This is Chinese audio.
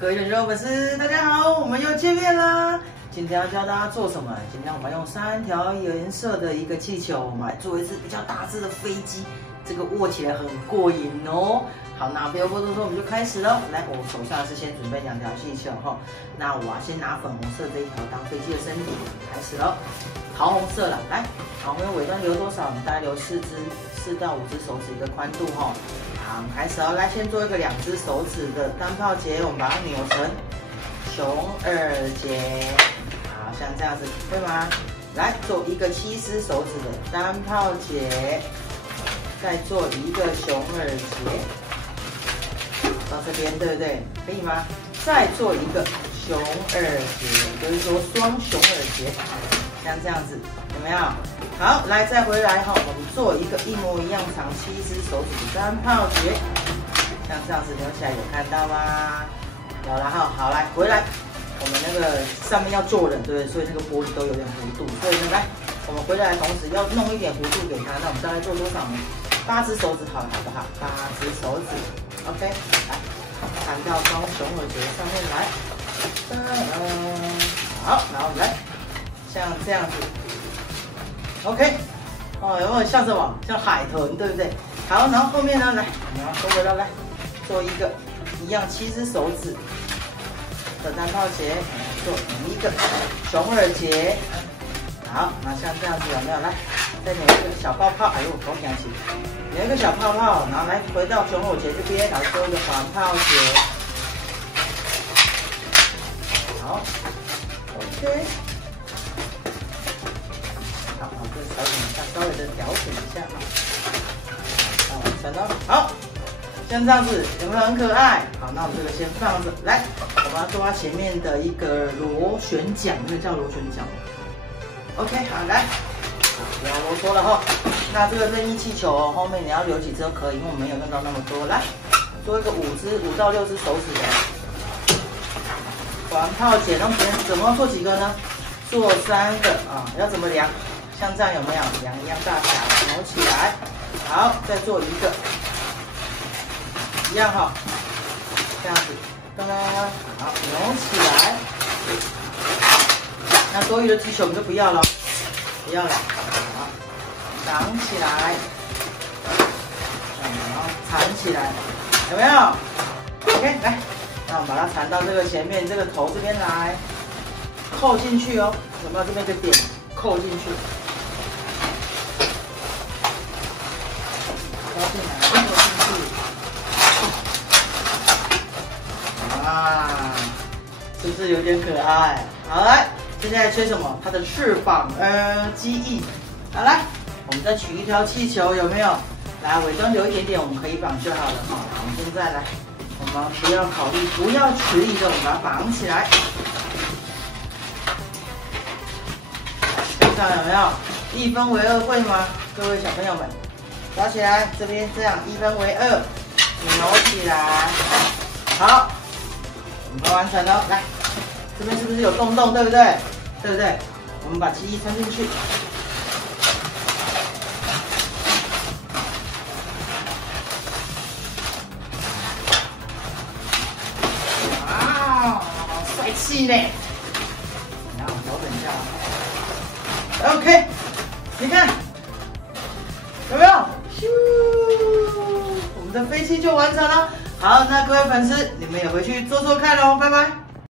各位选手粉丝，大家好，我们又见面啦！今天要教大家做什么？今天我们要用3条颜色的一个气球，我们来做一只比较大只的飞机，这个握起来很过瘾哦。好，那不要多说，我们就开始了。来，我手上是先准备2条气球哈。那我先拿粉红色这一条当飞机的身体，开始了。桃红色了，来，好，我们尾端留多少？我们大概留4到5只手指一个宽度哈。好，开始哦，来，先做一个2只手指的单泡结，我们把它扭成熊耳结，好像这样子，会吗？来，做一个7只手指的单泡结，再做一个熊耳结，到这边对不对？可以吗？再做一个熊耳结，就是说双熊耳结，像这样子，有没有？好，来再回来哈，我们做一个一模一样长7只手指的单泡结，像这样子扭起来，有看到吗？有了哈，好，来回来，我们那个上面要做人，对不对？所以那个玻璃都有点弧度，所以呢，来，我们回来的同时要弄一点弧度给它，那我们大概做多少呢？8只手指，好不好？8只手指 ，OK， 来，缠到双熊耳结上面来，好，然后来，像这样子。OK， 哦，有没有像什么？像海豚，对不对？好，然后后面呢，来，我们要收回来，做一个一样7只手指的单泡结，做一个熊耳结。好，那像这样子有没有？来，再扭一个小泡泡，哎呦，头想起，扭一个小泡泡，然后来回到熊耳结这边，然后做一个环泡结。好 ，OK。好，这个调整一下，稍微的调整一下啊。好，完成了。好，像这样子有没有很可爱？好，那我们这个先放着。来，我们要做它前面的一个螺旋桨，那个叫螺旋桨。OK， 好，来，不要啰嗦了哈。那这个任意气球哦，后面你要留几只都可以，因为我没有用到那么多。来，做一个5到6只手指的环泡结，那我们怎么做几个呢？做3个啊，要怎么量？像这样有没有？量一样大小，扭起来。好，再做一个，一样哈，这样子，噔噔，好，扭起来。那多余的气球我们就不要了，不要了。好，绑起来，然后缠起来，有没有 ？OK， 来，那我们把它缠到这个前面这个头这边来，扣进去哦，有没有？这边个点扣进去。啊，是不是有点可爱？好，来，接下来缺什么？它的翅膀机翼。好，来，我们再取一条气球，有没有？来，尾端留一点点，我们可以绑就好了。好，我们现在来，我们不要考虑，不要迟疑的，我们把它绑起来。看到有没有？1分为2会吗？各位小朋友们，抓起来，这边这样1分为2，扭起来。好，我们完成了。来，这边是不是有洞洞？对不对？对不对？我们把机翼穿进去。哇，好帅气呢！然后调整一下。OK， 你看有没有？咻，我们的飞机就完成了。好，那各位粉丝，你们也回去做做看喽，拜拜。